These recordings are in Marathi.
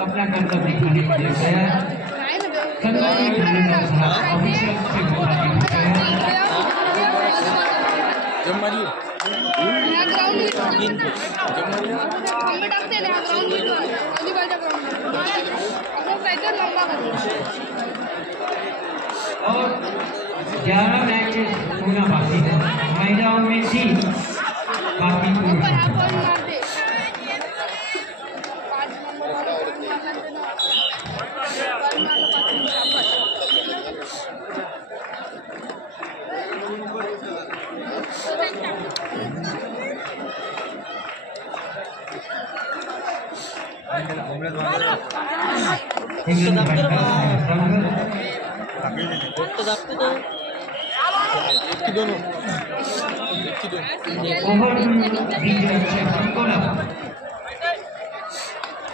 अपना कर्तव्य दिखाने के लिए गया और 11 मैचेस होना बाकी है। महिलाओं में 3 बाकी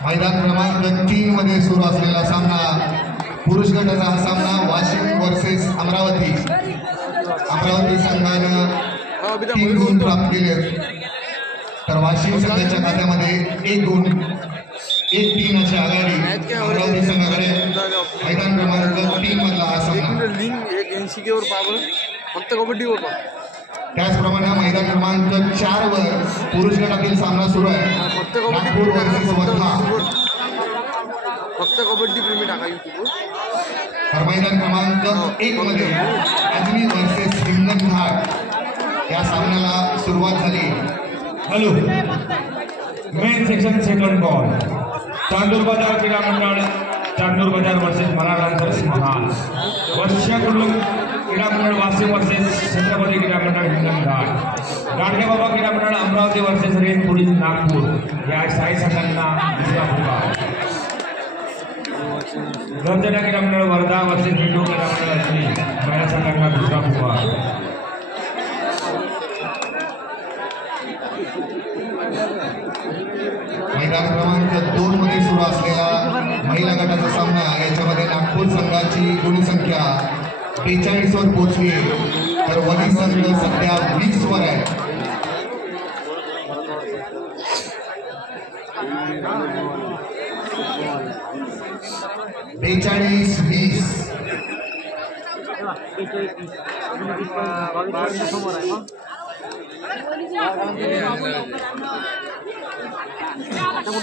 मैदान क्रमांक 3 मध्ये सुरू असलेला सामना पुरुष गटाचा हा सामना वाशिम वर्सेस अमरावती संघानं 3 गुण प्राप्त केले तर वाशिम संघाच्या खात्यामध्ये 1 गुण 1-3 अशी आघाडी अमरावती संघाकडे। मैदान क्रमांक 3 मधला हा सामना फक्त कबड्डीवर त्याचप्रमाणे मैदान क्रमांक 4 वर पुरुष गटातील सामना सुरू आहे। नागपूर वर्सेस वर्धा फक्त कबड्डी प्रेमी टाका यूट्यूबवर। तर मैदान क्रमांक 1 मध्ये अजनी वर्सेस हिंगणघाट या सामन्याला सुरुवात झाली। Hello main section second ball Chandur बाजार क्रीडा मंडळ चांदूर बाजार वर्सेस मराठवाडा महान वर्षा कुल्लू क्रीडा मंडळ वाशिम वर्सेस छत्रपती क्रीडा मंडळ हिंगणघाट गाडगे बाबा क्रीडा मंडळ Amravati versus red police Nagpur या साई संघांना दुसरा पुकार। गर्जना क्रीडा मंडळ वर्धा वर्सेस बिंडू क्रीडा मंडळ अजनी महिला संघांना दुसरा पुकार। मैदान क्रमांक 2 मध्ये सुरू असलेला महिला गटाचा सामना याच्यामध्ये नागपूर संघाची गुणसंख्या 43 वर पोहोचली तर वनी संघ सध्या 20 वर आहे। बेचाळीस 20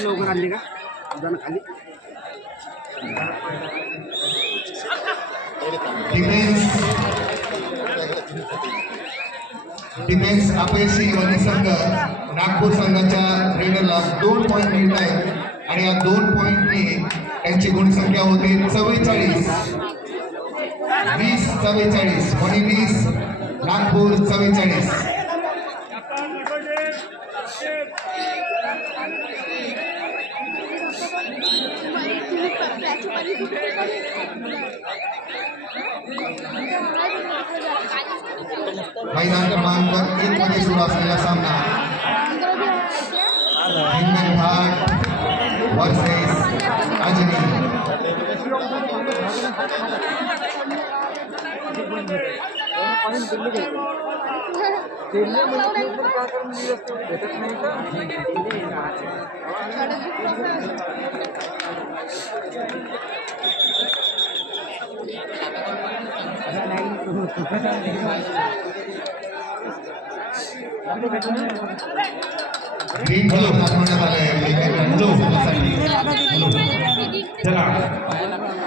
लवकर आणली का खाली डिफेन्स अपयशी वनी संघ नागपूर संघाच्या रेडरला 2 पॉईंट मिळत आहेत आणि या 2 पॉईंटने त्यांची गुणसंख्या होते 44 20-44 वनी 20 नागपूर 44। मैदान क्रमांक 1 मध्ये सुरू असलेला सामना हिंगणघाट वर्सेस अजनी। चला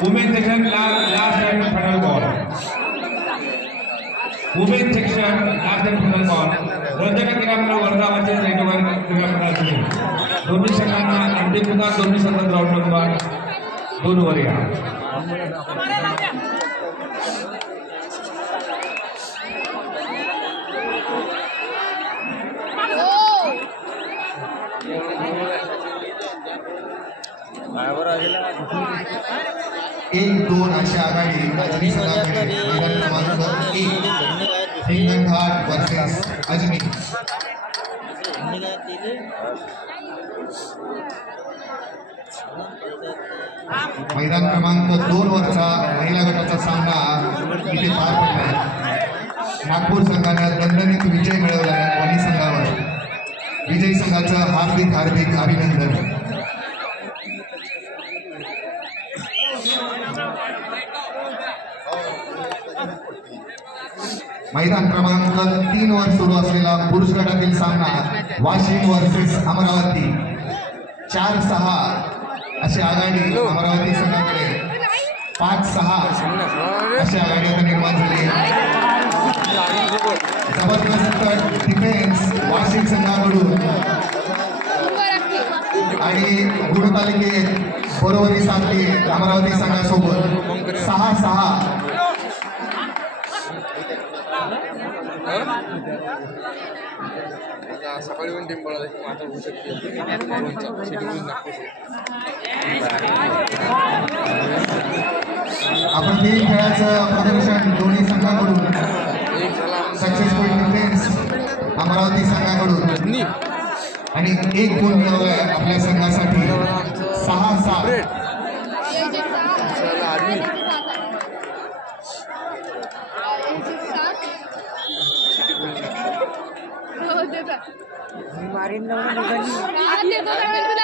women section last and final ball. Women section last and final ball Ranjana क्रीडामंडळ वर्धा वर्सेस रेणुका क्रीडामंडळाची दोन्ही संघांना अंतिम मुदत दोन्ही संघ ग्राउंड नंबर 2 वर या. एक दोन अशी आघाडी अजनी संघाकडे. मैदान क्रमांक 1 हिंगणघाट वर्सेस अजनी. मैदान क्रमांक 2 वरचा महिला गटाचा सामना इथे पार पडलाय. नागपूर संघाने दणदणीत विजय मिळवला आहे वणी संघावर. विजयी संघाचं हार्दिक हार्दिक अभिनंदन. मैदान क्रमांक 3 वर सुरू असलेला पुरुष गटातील सामना वाशिम वर्सेस अमरावती. 4-6 अशी आघाडी अमरावती संघाकडे. 5-6 अशी आघाडी आता निर्माण झाली. जबरदस्त डिफेन्स वाशिम संघाकडून आणि गुणतालिकेत बरोबरी साधली अमरावती संघासोबत. 6-6 सकाळी पण टीम पळाली आता होऊ शकते. आपण तीन खेळाचं प्रदर्शन दोन्ही संघाकडून. सक्सेसफुल डिफेन्स अमरावती संघाकडून आणि 1 गुण मिळवलाय आपल्या संघासाठी. 6-7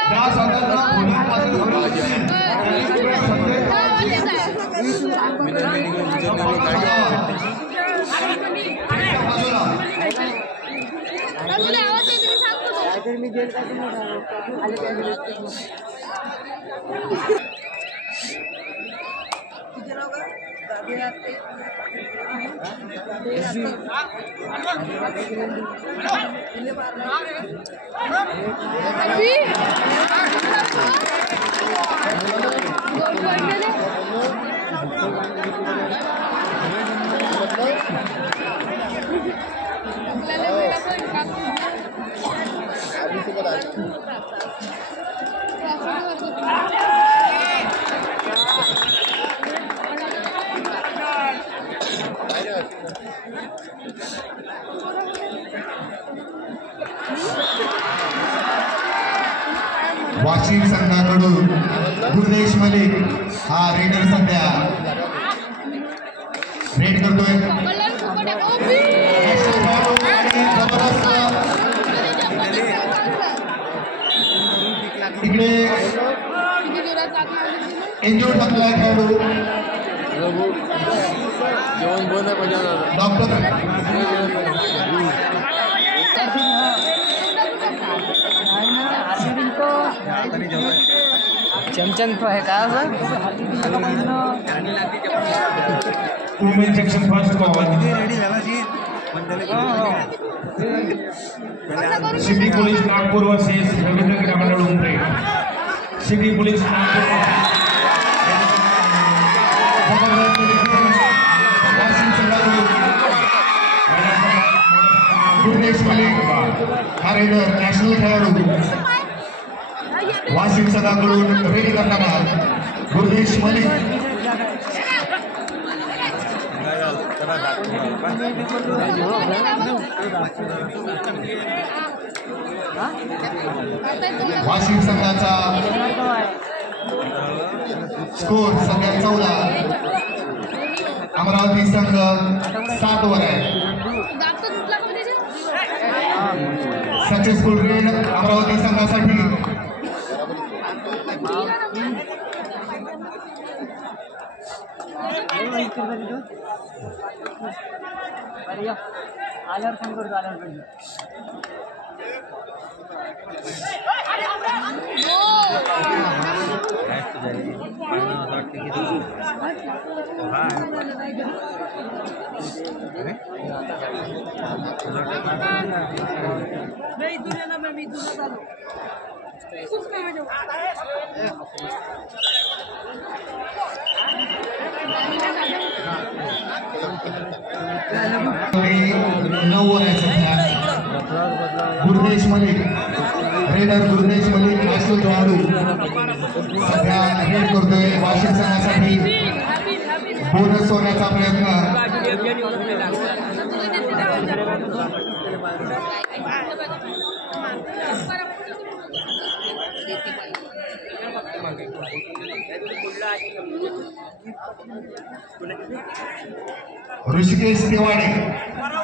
त्या संघाचा वाशिम संघाकडून गुरदेश मलिक हा रेडर सध्या रेड करतोय. इकडे इंजूर्ड झालेला खेळाडू डॉक्टर चमचम तो है का women section first ball. City police Nagpur versus Ravindra क्रीडामंडळ उमरे. सिटी पोलीस नागपूर गुरदेश मलिक हा रेडर नॅशनल खेळाडू. वाशिम संघाकडून रेड करताना गुरदेश मलिक. वाशिम संघाचा स्कोर सध्या 14. अमरावती संघ 7 वर आहे. सक्सेसफुल रेड अमरावती संघासाठी. आल्यावर फोन करतो आल्यावर. गुरुदेश मलिक रेडर गुरुदेश मलिक राष्ट्रीय खेळाडू सध्या रेड करतोय वाशिम संघासाठी बोनस होण्याचा प्रयत्न ऋषिकेश तेवाडे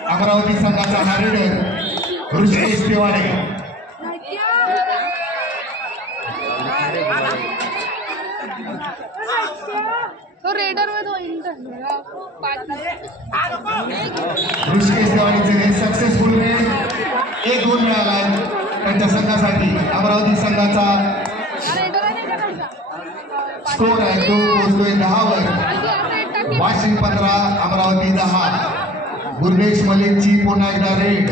अमरावती संघाचा हा रेडर ऋषिकेश तेवाडे तो रेडर में तो ऋषिकेश तेवाडेचे सक्सेसफुल रेड एक गोल मिळाला त्यांच्या संघासाठी अमरावती संघाचा स्कोर आहे तो पोहोचतोय 10 वर वाशिम 15 अमरावती 10 गुरुदेश मलिकची पुन्हा एकदा red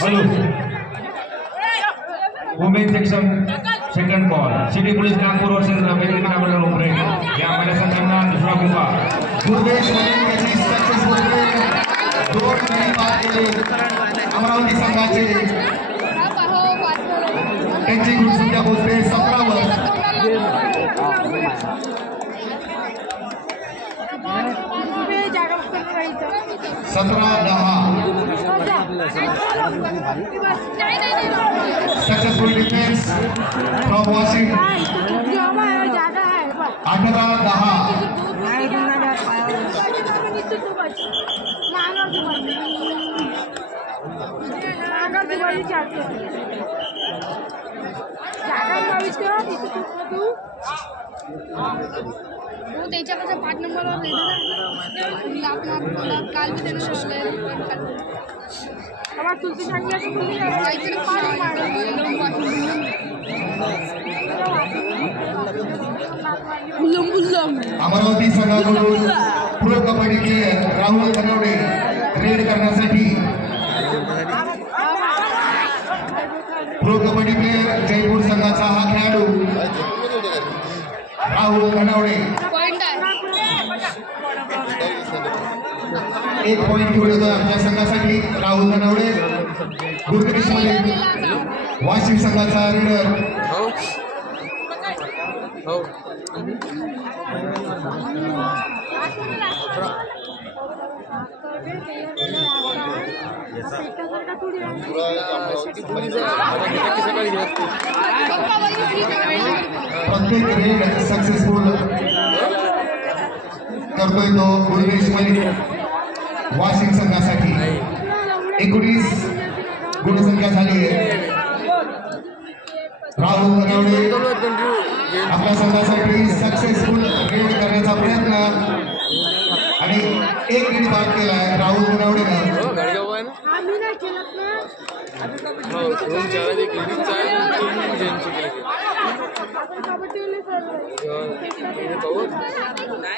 hello women section second ball city police Nagpur versus वेगवेगळ्या मंडळ उमरे या आपल्या संघांना दुसरा गुंफा गुरुदेश मलिक याची सक्सेसफुल रेड 2 गडी बाद केले अमरावती संघाचे त्यांची ग्रुप संख्या पोहोचते 17 वर 17-10 सक्सेसफुल डिफेंस फ्रॉम वाशिम 18-10 त्याच्याकडे 5 नंबरवर काल भी अमरावती संघाकडून pro kabaddi player Rahul Kanwade raid करण्यासाठी प्रो कबड्डी प्लेयर जयपूर संघाचा हा खेळाडू राहुल कनवडे एक पॉइंट घेऊन येतो आपल्या संघासाठी राहुल कनवडे गुरुदेश मलिक वाशिम संघाचा रेडर प्रत्येक रेड सक्सेसफुल करतोय तो गुरुदेश मलिक वाशिम संघासाठी 19 गुणसंख्या झाली आहे राहुल कनवडे आपल्या संघासाठी सक्सेसफुल रेड करण्याचा प्रयत्न आणि एक गडी बाद केलाय राहुल कनवडेनं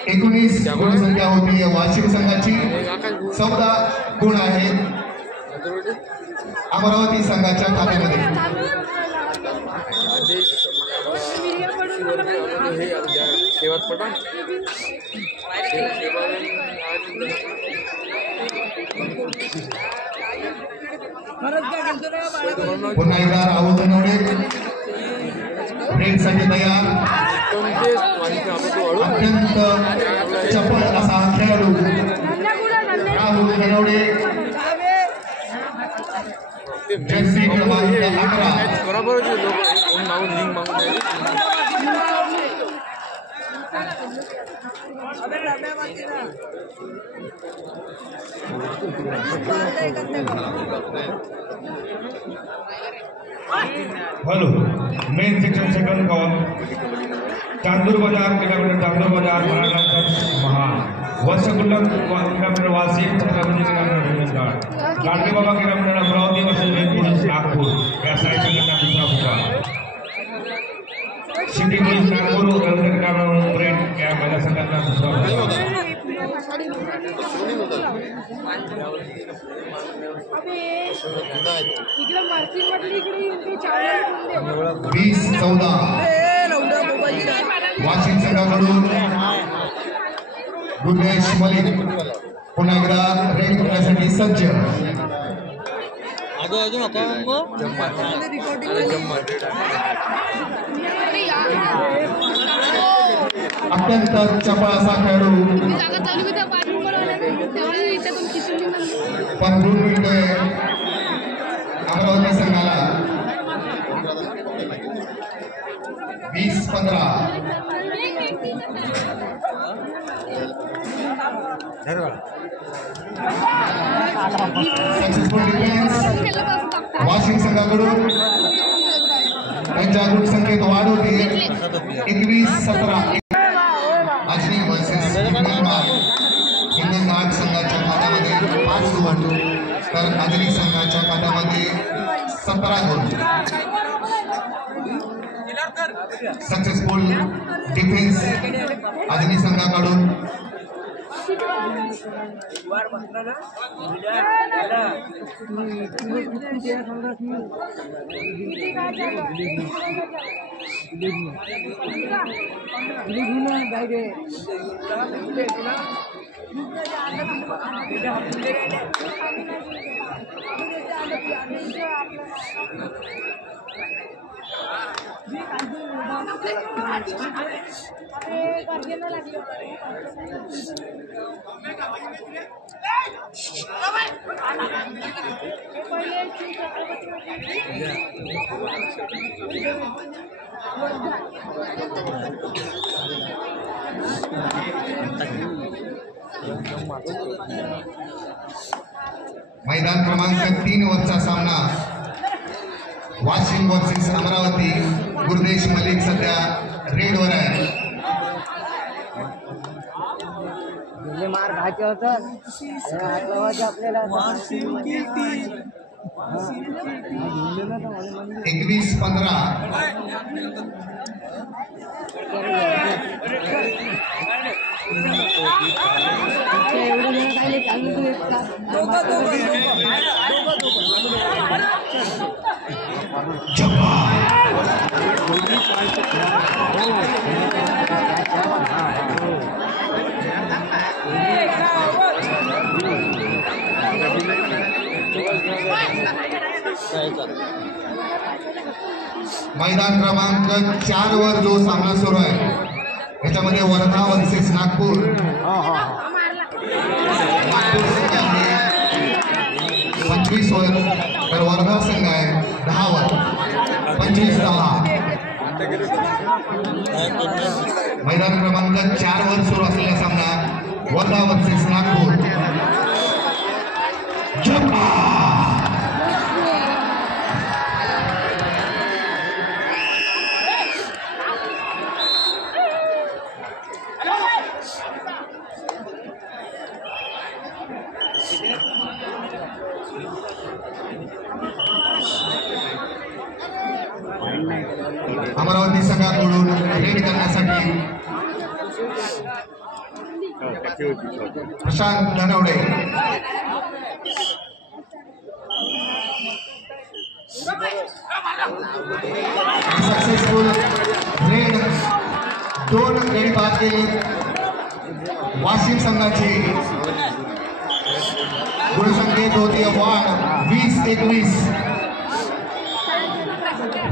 एकोणीस गुणसंख्या होती वाशिम संघाची 14 गुण आहेत अमरावती संघाच्या खात्यामध्ये पुन्हा एकदा राहुल कनवडे रेडसाठी तयार अत्यंत चपळ असा खेळाडू राहुल कनवडे जर्सी क्रमांक 11 बरोबर मागून लिंक मागून hello main section second call Chandur बाजार किलोमीटर चांदूर बाजार महाराष्ट्र वर्ष गुल्लक kilometre Washim Chhatrapati kilometre Gadge Baba kilometre Amravati वर्ष पोलीस नागपूर या साई संघटना दुसरा मुका सिटी पोलीस नागपूर रवींद्र क्रीडा परेड या महिला संघाचा दुसरा इकडे मर्सी मधली इकडे 20-14 वाशिम संघाकडून गुरनेश मलिक पुन्हा एकदा रेड करण्यासाठी सज्ज. अत्यंत चपळ असा खेळाडू पण 2 मिनिटे अमरावती संघाला 20-15 सक्सेसफुल डिफेन्स वाशिम संघाकडून त्यांच्या गुण संख्येत वाढ होते 21-17. अजनी वर्सेस हिंगणघाट संघाच्या खात्यामध्ये 5 गुण तर अजनी संघाच्या खात्यामध्ये 17 गुण. सक्सेसफुल डिफेन्स अजनी संघाकडून. मैदान क्रमांक 3 वरचा सामना वाशिम वर्सेस अमरावती. गुरनेश मलिक सध्या रेडवर आहे. मार खायचं होतं आपल्याला 21-15 मैदान क्रमांक 4 वर जो सामना सुरू आहे याच्यामध्ये वर्धा वर्सेस नागपूर. नागपूर संघ आहे 25 वर तर वर्धा संघ आहे 10 वर. 25-10 मैदान क्रमांक 4 वर सुरू असलेला सामना वर्धा वर्सेस नागपूर. अमरावती संघाकडून रेड करण्यासाठी प्रशांत धनवडे. Successful red. 2 गडी बाद केले. वाशिम संघाची गुणसंख्येत होती वाढ 20-21.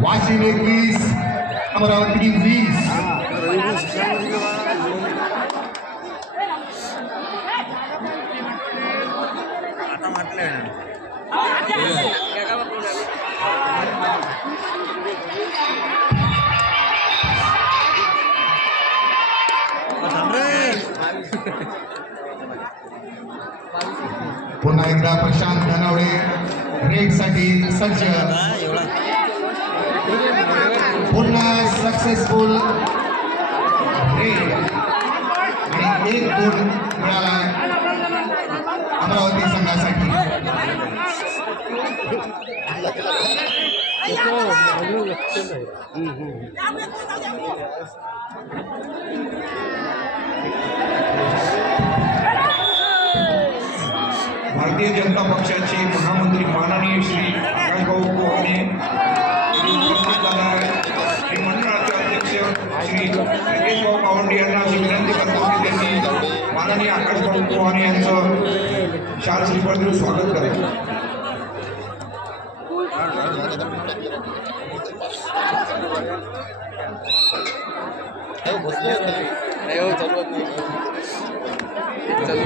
वाशिम 21 अमरावती 20. पुन्हा एकदा प्रशांत धनवडे रेड साठी सज्ज. पुन्हा सक्सेसफुल रेड आणि 1 गुण मिळाला अमरावती संघासाठी. भारतीय जनता पक्षाचे महामंत्री माननीय श्री आकाशभाऊ कोहणे श्री मंडळाचे अध्यक्ष श्री योगेश भाऊ गावंडे यांना मी विनंती करतो की त्यांनी माननीय आकाशभाऊ कोहणे यांचं शाल श्रीफळ देऊन स्वागत करायचं.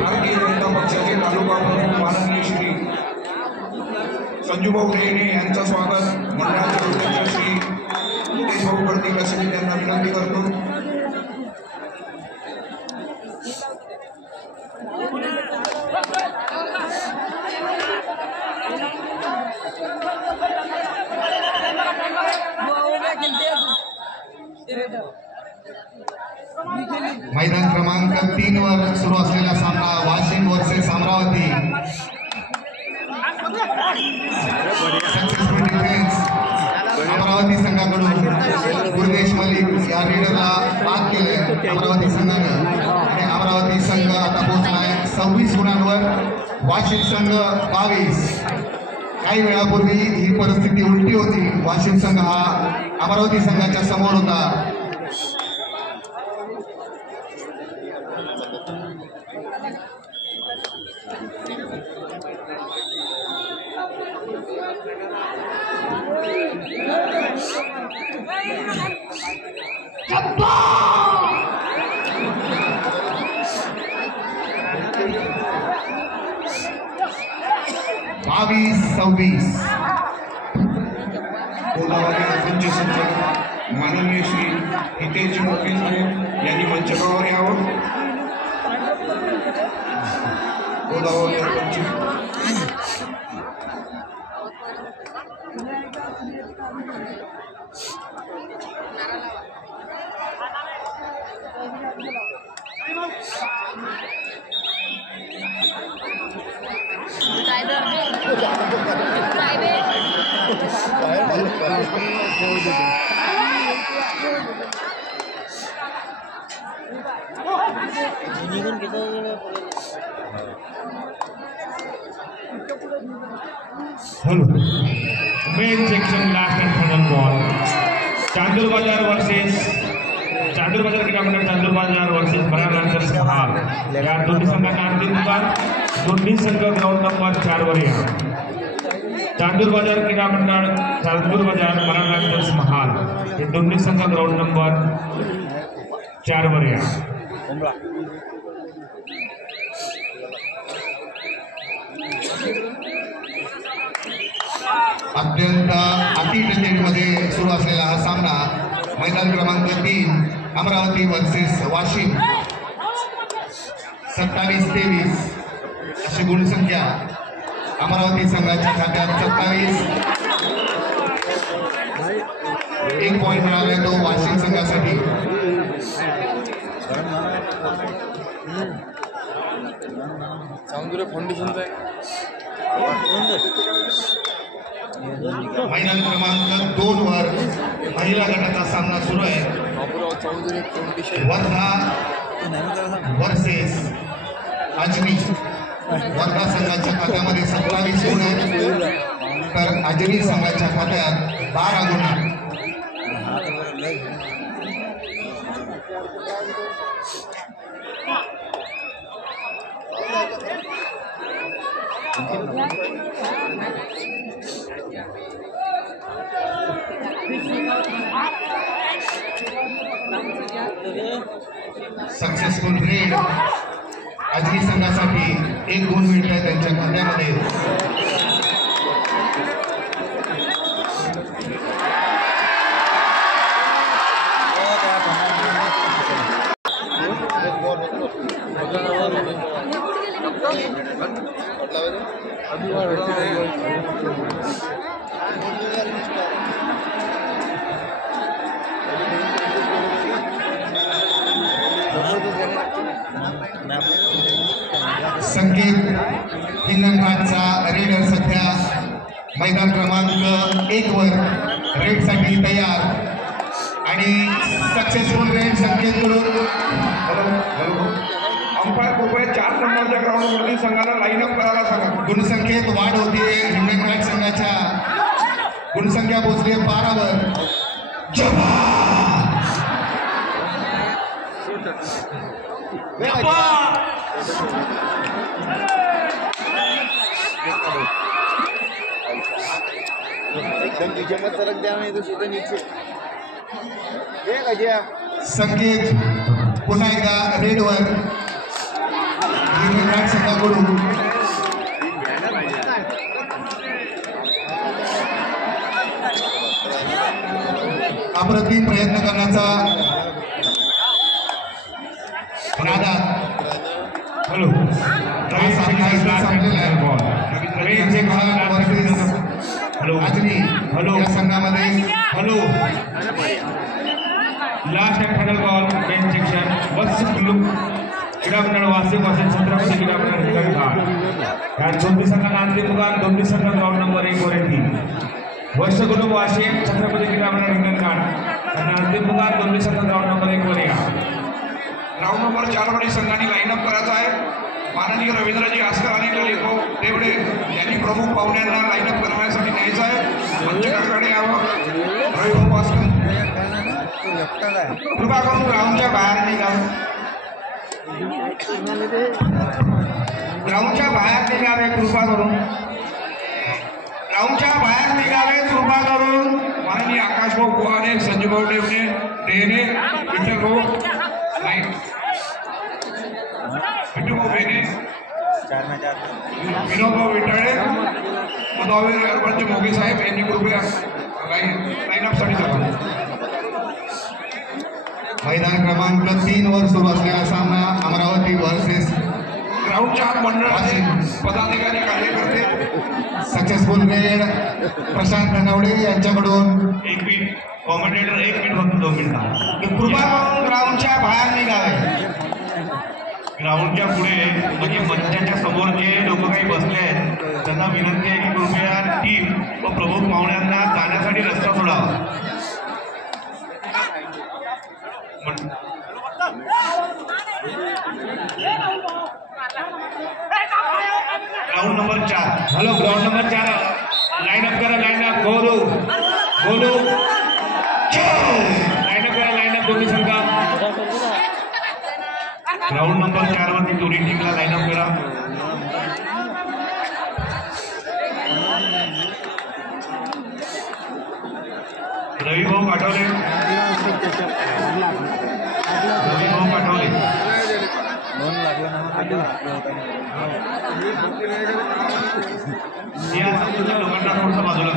भारतीय जनता पक्षाचे तालुका प्रमुख माननीय श्री संजूभाऊ रेणे यांचं स्वागत मंडळाचे अध्यक्ष श्री योगेश भाऊ कर्डिक असे मी त्यांना विनंती करतो. मैदान क्रमांक 3 वर सुरू असलेला सामना Washim versus Amravati. Successful defence Amravati संघाकडून गुरुदेश मलिक या रेडरला बाद केले अमरावती संघानं आणि अमरावती संघ आता पोहोचलाय 26 गुणांवर, वाशिम संघ 22. काही वेळापूर्वी ही परिस्थिती उलटी होती. वाशिम संघ हा अमरावती संघाच्या समोर होता. माननीय श्री हितेश मुकेश यांनी मंचकावर यावं. Main section last and final ball Chandur बाजार क्रीडा मंडळ चांदूर बाजार वर्सेस बराड लान्सर्स महाल. या दोन्ही संघांना अंतिम निकाल. दोन्ही संघ ग्राउंड नंबर 4 वर या. चांदूर बाजार क्रीडा मंडळ चांदूर बाजार बराड लान्सर्स महाल हे दोन्ही संघ ग्राउंड नंबर 4 वर या. अत्यंत अतिशय सुरू असलेला हा सामना मैदान क्रमांक 3 अमरावती वर्सेस वाशिम. 27-23 अशी गुणसंख्या अमरावती संघाच्या खात्यात. 27. एक पॉईंट मिळाला तो वाशिम संघासाठी. मैदान क्रमांक 2 वर महिला गटाचा सामना सुरू आहे. वर्धा वर्सेस अजनी. वर्धा संघाच्या खात्यामध्ये 27 गुण आहेत तर अजनी संघाच्या खात्यात 12 गुण आहेत. सक्सेसफुल रेड अजनी संघासाठी 1 गुण मिळतोय त्यांच्या खात्यामध्ये. संकेत हिंगणघाटचा रेडर सध्या मैदान क्रमांक 1 वर रेडसाठी तयार आणि सक्सेसफुल रेड संकेतकडून अंपायर कृपया 4 नंबरच्या ग्राउंडवरती संघाला लाईन अप करायला सांगा. गुणसंख्येत वाढ होते. हिंगणघाट संघाच्या गुणसंख्या पोहोचली 12 वर. एकदम नीचे मत सरक द्या नहीं तो सीधे नीचे एक अजय संकेत पुन्हा एकदा रेडवर हिंगणघाट संघाकडून अप्रतिम प्रयत्न करण्याचा नादात हॅलो हॅलो या संघामध्ये hello last and final ball men section वत्स कुल्लू क्रीडा मंडळ वासे छत्रपती क्रीडा मंडळ हिंगणघाट या दोन्ही संघांना अंतिम मुकाम. दोन्ही संघ ग्राउंड नंबर 1 वर येतील. वर्ष कुटुंब वाशी छत्रपती क्रीडा मंडळ हिंगणघाट यांना अंतिम मुकाम. दोन्ही संघ ग्राउंड नंबर 1 वर या. ग्राउंड नंबर 4 वरील संघांनी लाईनअप करायचा आहे. माननीय रवींद्रजी आस्कर आणि लेखो देवडे यांनी प्रमुख पाहुण्यांना लाईनअप करण्यासाठी न्यायचं आहे. मंचाकडे यावं. रविभाऊ भास्कर कृपा करून ग्राउंडच्या बाहेर निघावं. ग्राउंडच्या बाहेर निघावे कृपा करून. ग्राउंडच्या बाहेर निघावे कृपा करून. माननीय आकाशभाऊ गुहाने, संजूभाऊ डेने, विठ्ठलभाऊ लाईन विठ्ठलभाऊ बेने, विनोदभाऊ विठ्ठळे, मधुआविर मोगे साहेब यांनी कृपया लाईनअपसाठी जावं. मैदान क्रमांक 3 वर सुरू असलेला सामना अमरावती वर्सेस ग्राउंडच्या मंडळाचे पदाधिकारी कार्यकर्ते सक्सेसफुल रेड प्रशांत धनवडे यांच्याकडून 1 मिनिट कॉमेंटेटर 1 मिनिट फक्त 2 मिनिट कृपा करून ग्राउंडच्या बाहेर निघावे. ग्राउंडच्या पुढे म्हणजे मंचाच्या समोर जे लोक काही बसले आहेत त्यांना विनंती आहे की कृपया टीम व प्रमुख पाहुण्यांना जाण्यासाठी रस्ता सोडावा. Ground number 4. Hello ground number 4 line-up करा. लाईनअप गोलू गोलू लाईनअप करा. लाईनअप दोन्ही संघा. ग्राउंड नंबर 4 वरती दोन्ही टीमला लाईनअप करा. रविभाऊ पाठवले. रविभाऊ पाठवले. या समोरच्या लोकांना थोडंसं बाजूला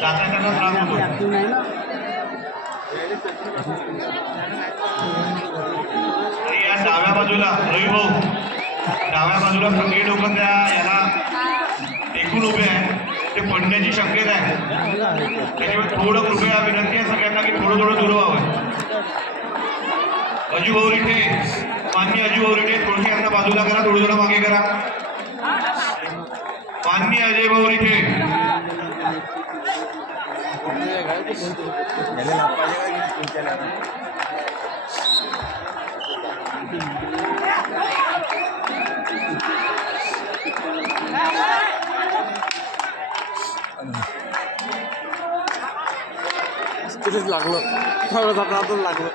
जाता त्यांना त्रास होतो. आणि या डाव्या बाजूला रविभाऊ डाव्या बाजूला सगळे लोक त्या याला एकूण उभे आहेत. ते पडण्याची शक्यता आहे. त्याच्यामुळे थोडं कृपया विनंती आहे सगळ्यांना की थोडं दूर व्हावं. अजूभाऊ रिठे, माननीय अजूभाऊ रिठे थोडसे यांना बाजूला करा. थोडं मागे करा. माननीय अजय भाऊ रिठे तिथेच लागलं. थोडं लागलं.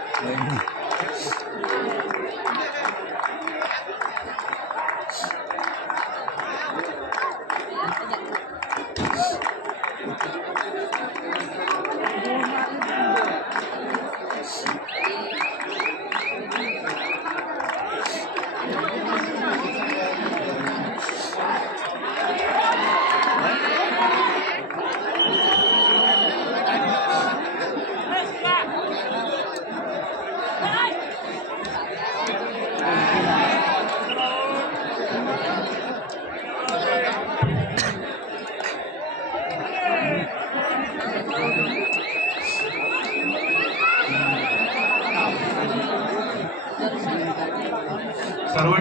सर्व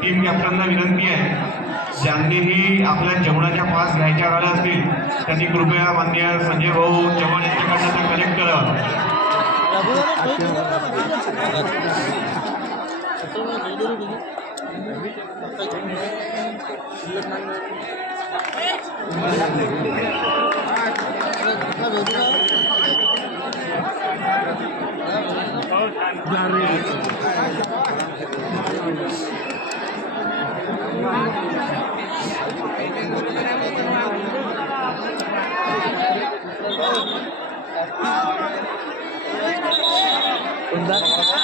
टीम कॅप्टनला विनंती आहे ज्यांनीही आपल्या जेवणाच्या पास घ्यायच्या झाल्या असतील त्यांनी कृपया माननीय संजय भाऊ चव्हाण यांच्याकडनं त्या कलेक्ट करा. सुंदर